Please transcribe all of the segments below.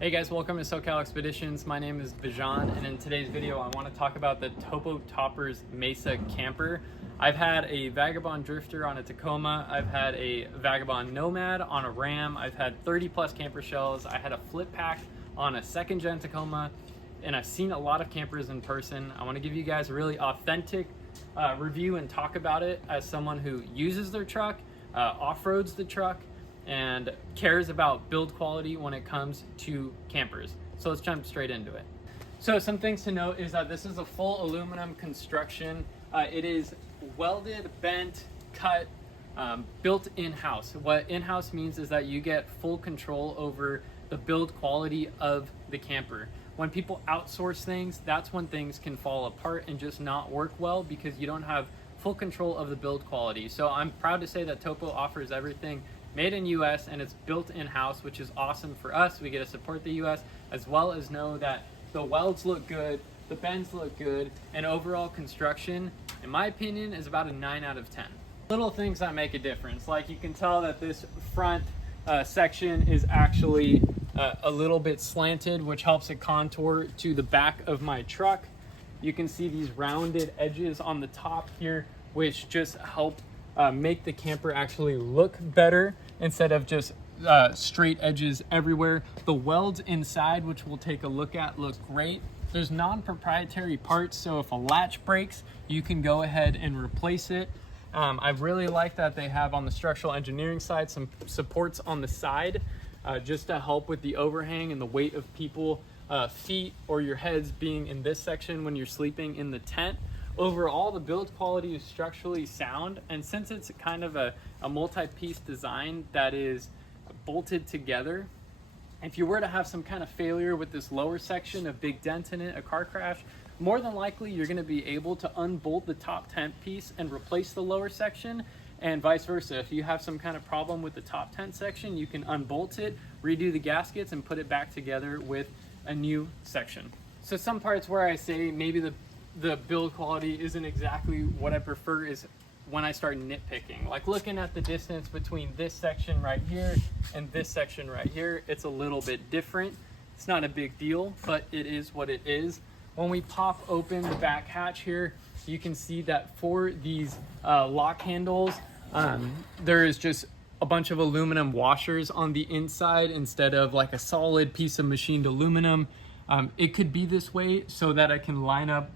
Hey guys, welcome to SoCal Expeditions. My name is Bijan, and in today's video I want to talk about the Topo Toppers Mesa camper. I've had a Vagabond Drifter on a Tacoma, I've had a Vagabond Nomad on a Ram, I've had 30 plus camper shells, I had a flip pack on a second gen Tacoma, and I've seen a lot of campers in person. I want to give you guys a really authentic review and talk about it as someone who uses their truck, off-roads the truck, and cares about build quality when it comes to campers. So let's jump straight into it. So some things to note is that this is a full aluminum construction. It is welded, bent, cut, built in-house. What in-house means is that you get full control over the build quality of the camper. When people outsource things, that's when things can fall apart and just not work well because you don't have full control of the build quality. So I'm proud to say that Topo offers everything made in US and it's built in-house, which is awesome for us. We get to support the US as well as know that the welds look good, the bends look good, and overall construction, in my opinion, is about a 9 out of 10. Little things that make a difference, like you can tell that this front section is actually a little bit slanted, which helps it contour to the back of my truck. You can see these rounded edges on the top here, which just help make the camper actually look better instead of just straight edges everywhere. The welds inside, which we'll take a look at, look great. There's non-proprietary parts, so if a latch breaks, you can go ahead and replace it. I really like that they have on the structural engineering side some supports on the side just to help with the overhang and the weight of people feet or your heads being in this section when you're sleeping in the tent. Overall, the build quality is structurally sound, and since it's kind of a multi-piece design that is bolted together, if you were to have some kind of failure with this lower section, a big dent in it, a car crash, more than likely you're going to be able to unbolt the top tent piece and replace the lower section, and vice versa. If you have some kind of problem with the top tent section, you can unbolt it, redo the gaskets, and put it back together with a new section. So some parts where I say maybe the build quality isn't exactly what I prefer is when I start nitpicking. Like looking at the distance between this section right here and this section right here, it's a little bit different. It's not a big deal, but it is what it is. When we pop open the back hatch here, you can see that for these lock handles, there is just a bunch of aluminum washers on the inside instead of like a solid piece of machined aluminum. It could be this way so that I can line up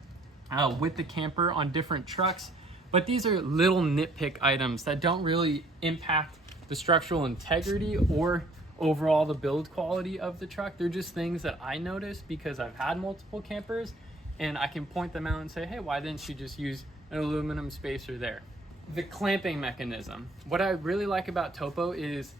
with the camper on different trucks, but these are little nitpick items that don't really impact the structural integrity or overall the build quality of the truck. They're just things that I noticed because I've had multiple campers and I can point them out and say, hey, why didn't you just use an aluminum spacer there? The clamping mechanism. What I really like about Topo is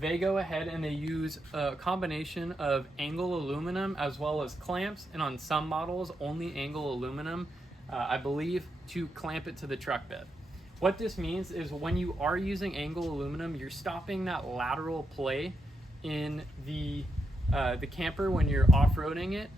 they go ahead and they use a combination of angle aluminum as well as clamps, and on some models only angle aluminum, I believe, to clamp it to the truck bed. What this means is when you are using angle aluminum, you're stopping that lateral play in the camper when you're off-roading it,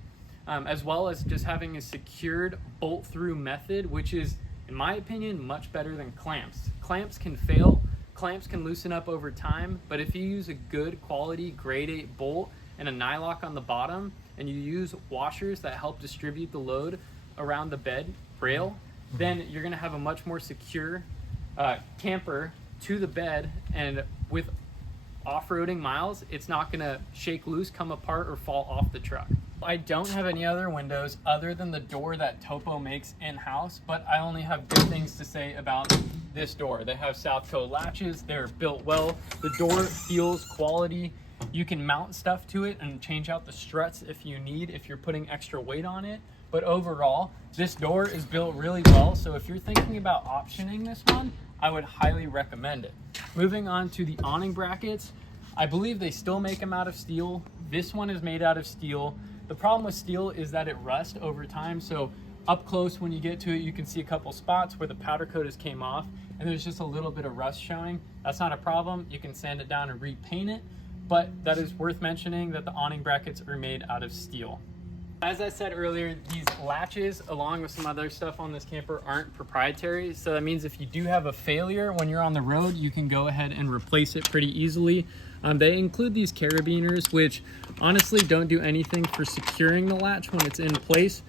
as well as just having a secured bolt-through method, which is, in my opinion, much better than clamps. Clamps can fail. Clamps can loosen up over time, but if you use a good quality grade 8 bolt and a nylock on the bottom, and you use washers that help distribute the load around the bed rail, then you're gonna have a much more secure camper to the bed, and with off-roading miles, it's not gonna shake loose, come apart, or fall off the truck. I don't have any other windows other than the door that Topo makes in-house, but I only have good things to say about this door. They have South Cone latches, they're built well, the door feels quality. You can mount stuff to it and change out the struts if you need, if you're putting extra weight on it. But overall, this door is built really well, so if you're thinking about optioning this one, I would highly recommend it. Moving on to the awning brackets, I believe they still make them out of steel. This one is made out of steel. The problem with steel is that it rusts over time, so up close when you get to it, you can see a couple spots where the powder coat has came off and there's just a little bit of rust showing. That's not a problem. You can sand it down and repaint it, but that is worth mentioning that the awning brackets are made out of steel. As I said earlier, these latches, along with some other stuff on this camper, aren't proprietary. So that means if you do have a failure when you're on the road, you can go ahead and replace it pretty easily. They include these carabiners, which honestly don't do anything for securing the latch when it's in place.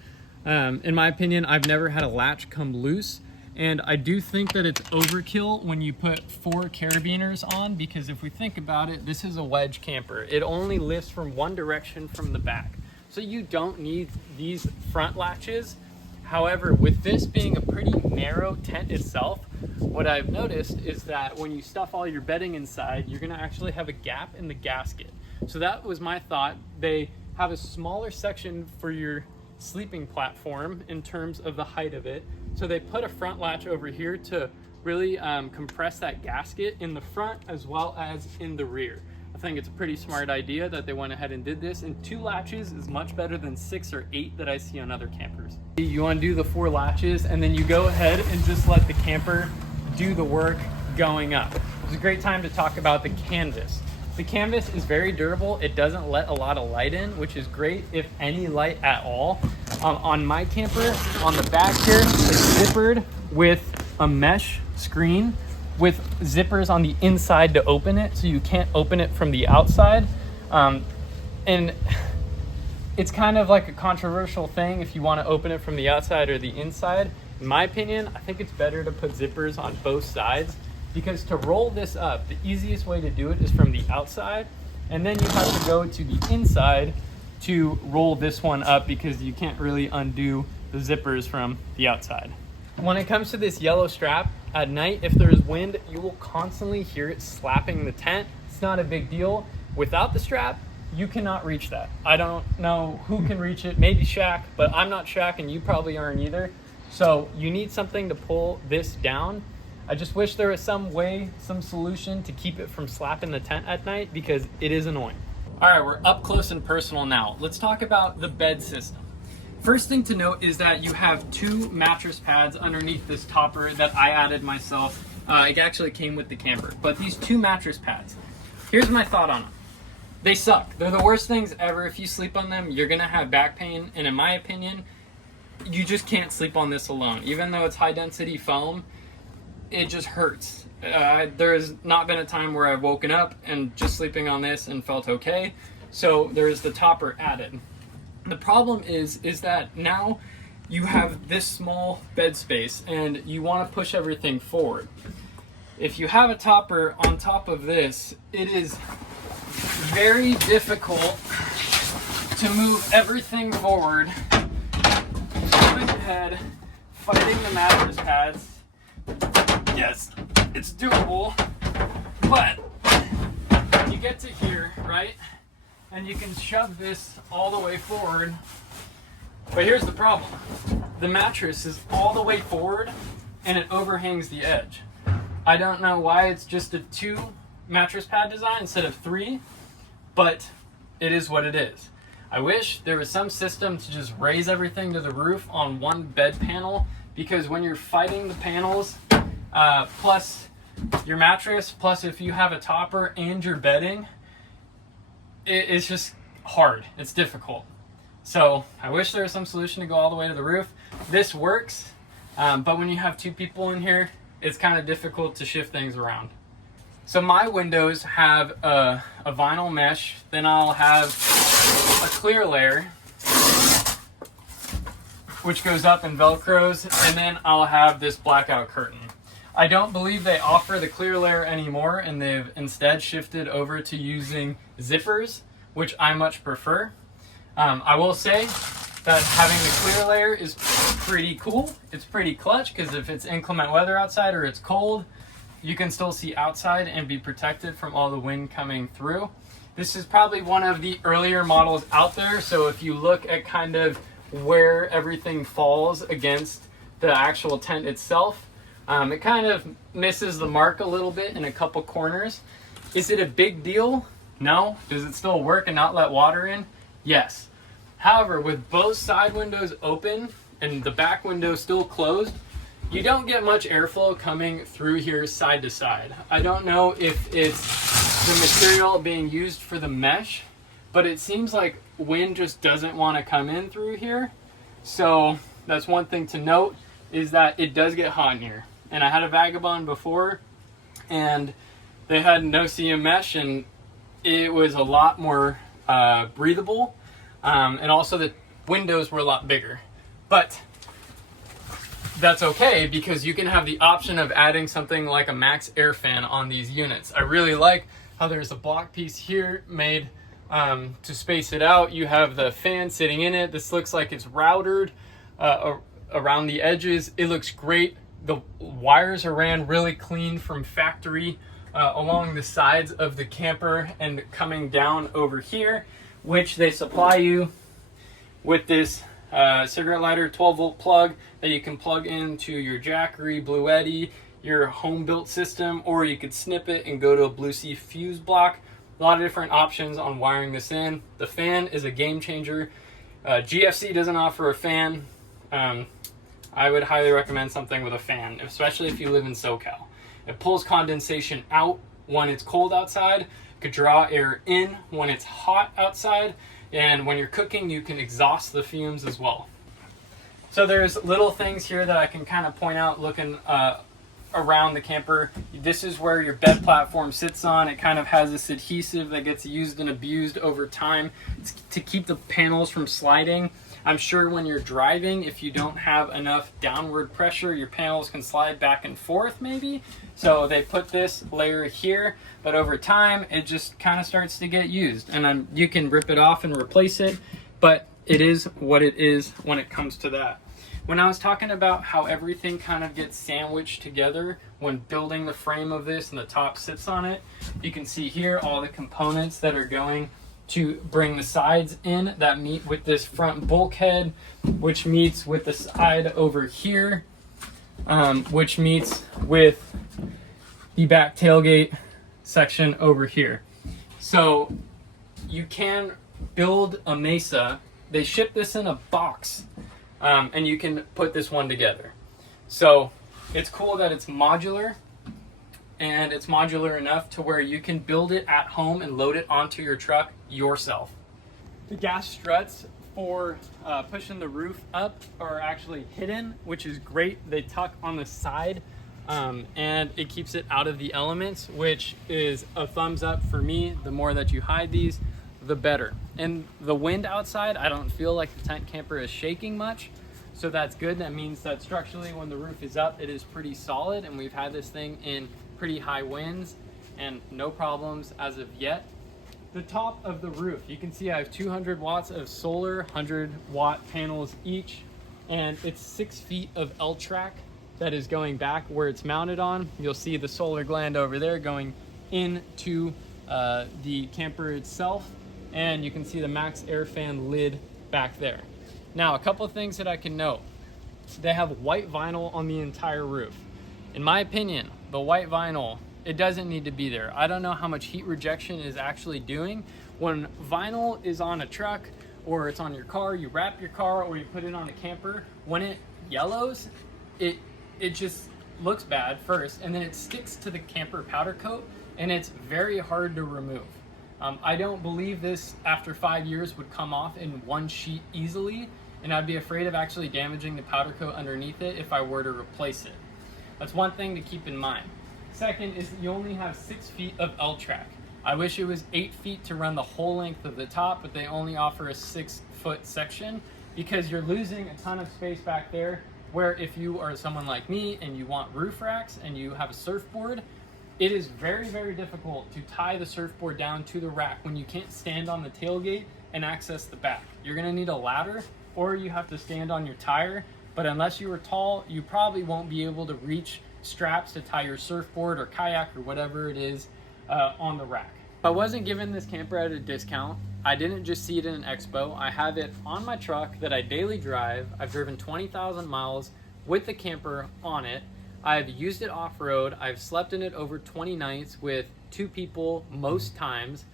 In my opinion, I've never had a latch come loose. And I do think that it's overkill when you put 4 carabiners on, because if we think about it, this is a wedge camper. It only lifts from one direction from the back. So you don't need these front latches. However, with this being a pretty narrow tent itself, what I've noticed is that when you stuff all your bedding inside, you're gonna actually have a gap in the gasket. So that was my thought. They have a smaller section for your sleeping platform in terms of the height of it. So they put a front latch over here to really compress that gasket in the front as well as in the rear. I think it's a pretty smart idea that they went ahead and did this, and 2 latches is much better than 6 or 8 that I see on other campers. You want to do the 4 latches and then you go ahead and just let the camper do the work going up. It's a great time to talk about the canvas. The canvas is very durable. It doesn't let a lot of light in, which is great, if any light at all. On my camper, on the back here, it's zippered with a mesh screen with zippers on the inside to open it, so you can't open it from the outside. And it's kind of like a controversial thing if you want to open it from the outside or the inside. In my opinion, I think it's better to put zippers on both sides, because to roll this up, the easiest way to do it is from the outside, and then you have to go to the inside to roll this one up, because you can't really undo the zippers from the outside. When it comes to this yellow strap, at night, if there's wind, you will constantly hear it slapping the tent. It's not a big deal. Without the strap, you cannot reach that. I don't know who can reach it, maybe Shaq, but I'm not Shaq and you probably aren't either. So you need something to pull this down. I just wish there was some way, some solution to keep it from slapping the tent at night, because it is annoying. All right, we're up close and personal now. Let's talk about the bed system. First thing to note is that you have 2 mattress pads underneath this topper that I added myself. It actually came with the camper, but these 2 mattress pads, here's my thought on them. They suck. They're the worst things ever. If you sleep on them, you're gonna have back pain, and in my opinion, you just can't sleep on this alone. Even though it's high density foam, it just hurts. There has not been a time where I've woken up and just sleeping on this and felt okay. So there's the topper added. The problem is that now you have this small bed space and you want to push everything forward. If you have a topper on top of this, it is very difficult to move everything forward. Going ahead, fighting the mattress pads. Yes, it's doable, but you get to here, right? And you can shove this all the way forward. But here's the problem. The mattress is all the way forward and it overhangs the edge. I don't know why it's just a 2 mattress pad design instead of 3, but it is what it is. I wish there was some system to just raise everything to the roof on one bed panel, because when you're fighting the panels, plus your mattress, plus if you have a topper and your bedding, it's just hard. It's difficult. So I wish there was some solution to go all the way to the roof. This works, but when you have 2 people in here, it's kind of difficult to shift things around. So my windows have a vinyl mesh, then I'll have a clear layer, which goes up and velcros, and then I'll have this blackout curtain. I don't believe they offer the clear layer anymore, and they've instead shifted over to using zippers, which I much prefer. I will say that having the clear layer is pretty cool. It's pretty clutch, because if it's inclement weather outside or it's cold, you can still see outside and be protected from all the wind coming through. This is probably one of the earlier models out there, so if you look at kind of where everything falls against the actual tent itself, it kind of misses the mark a little bit in a couple corners. Is it a big deal? No. Does it still work and not let water in? Yes. However, with both side windows open and the back window still closed, you don't get much airflow coming through here side to side. I don't know if it's the material being used for the mesh, but it seems like wind just doesn't want to come in through here. So that's one thing to note, is that it does get hot in here. And I had a Vagabond before, and they had no CM mesh, and it was a lot more breathable, and also the windows were a lot bigger. But that's okay, because you can have the option of adding something like a max air fan on these units. I really like how there's a block piece here made to space it out. You have the fan sitting in it. This looks like it's routered around the edges. It looks great. The wires are ran really clean from factory along the sides of the camper and coming down over here, which they supply you with this cigarette lighter 12-volt plug that you can plug into your Jackery, Blue Eddy, your home built system, or you could snip it and go to a Blue Sea fuse block. A lot of different options on wiring this in. The fan is a game changer. GFC doesn't offer a fan. I would highly recommend something with a fan, especially if you live in SoCal. It pulls condensation out when it's cold outside, could draw air in when it's hot outside, and when you're cooking, you can exhaust the fumes as well. So there's little things here that I can kind of point out looking around the camper. This is where your bed platform sits on. It kind of has this adhesive that gets used and abused over time to keep the panels from sliding. I'm sure when you're driving, if you don't have enough downward pressure, your panels can slide back and forth maybe. So they put this layer here, but over time, it just kind of starts to get used. And you can rip it off and replace it, but it is what it is when it comes to that. When I was talking about how everything kind of gets sandwiched together when building the frame of this and the top sits on it, you can see here all the components that are going to bring the sides in that meet with this front bulkhead, which meets with the side over here, which meets with the back tailgate section over here. So you can build a Mesa. They ship this in a box, and you can put this one together. So it's cool that it's modular, and it's modular enough to where you can build it at home and load it onto your truck yourself. The gas struts for pushing the roof up are actually hidden, which is great. They tuck on the side, and it keeps it out of the elements, which is a thumbs up for me. The more that you hide these, the better. And the wind outside, I don't feel like the tent camper is shaking much, so that's good. That means that structurally, when the roof is up, it is pretty solid, and we've had this thing in pretty high winds and no problems as of yet. The top of the roof, you can see I have 200 watts of solar, 100-watt panels each, and it's 6 feet of L-track that is going back where it's mounted on. You'll see the solar gland over there going into the camper itself, and you can see the max air fan lid back there. Now, a couple of things that I can note. They have white vinyl on the entire roof. In my opinion, the white vinyl, it doesn't need to be there. I don't know how much heat rejection it is actually doing. When vinyl is on a truck or it's on your car, you wrap your car or you put it on a camper, when it yellows, it just looks bad first, and then it sticks to the camper powder coat, and it's very hard to remove. I don't believe this after 5 years would come off in one sheet easily, and I'd be afraid of actually damaging the powder coat underneath it if I were to replace it. That's one thing to keep in mind. Second is you only have 6 feet of L-track. I wish it was 8 feet to run the whole length of the top, but they only offer a 6-foot section because you're losing a ton of space back there, where if you are someone like me and you want roof racks and you have a surfboard, it is very, very difficult to tie the surfboard down to the rack when you can't stand on the tailgate and access the back. You're gonna need a ladder, or you have to stand on your tire, but unless you are tall, you probably won't be able to reach straps to tie your surfboard or kayak or whatever it is on the rack. If I wasn't given this camper at a discount, I didn't just see it in an expo. I have it on my truck that I daily drive. I've driven 20,000 miles with the camper on it. I've used it off-road. I've slept in it over 20 nights with 2 people most times,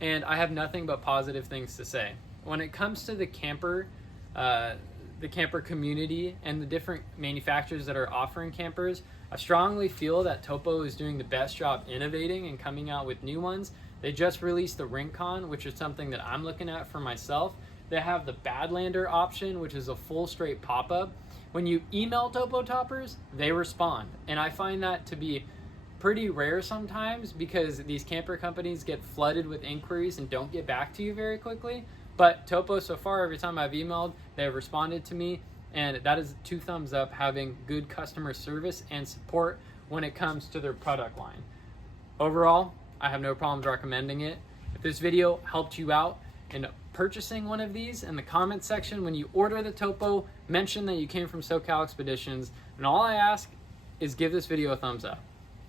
and I have nothing but positive things to say. When it comes to the camper community and the different manufacturers that are offering campers, I strongly feel that Topo is doing the best job innovating and coming out with new ones. They just released the Rincon, which is something that I'm looking at for myself. They have the Badlander option, which is a full straight pop-up. When you email Topo toppers, they respond. And I find that to be pretty rare sometimes because these camper companies get flooded with inquiries and don't get back to you very quickly. But Topo, so far, every time I've emailed, they have responded to me. And that is 2 thumbs up, having good customer service and support when it comes to their product line. Overall, I have no problems recommending it. If this video helped you out in purchasing one of these, in the comment section when you order the Topo, mention that you came from SoCal Expeditions, and all I ask is give this video a thumbs up.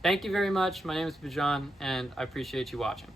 Thank you very much. My name is Bijan, and I appreciate you watching.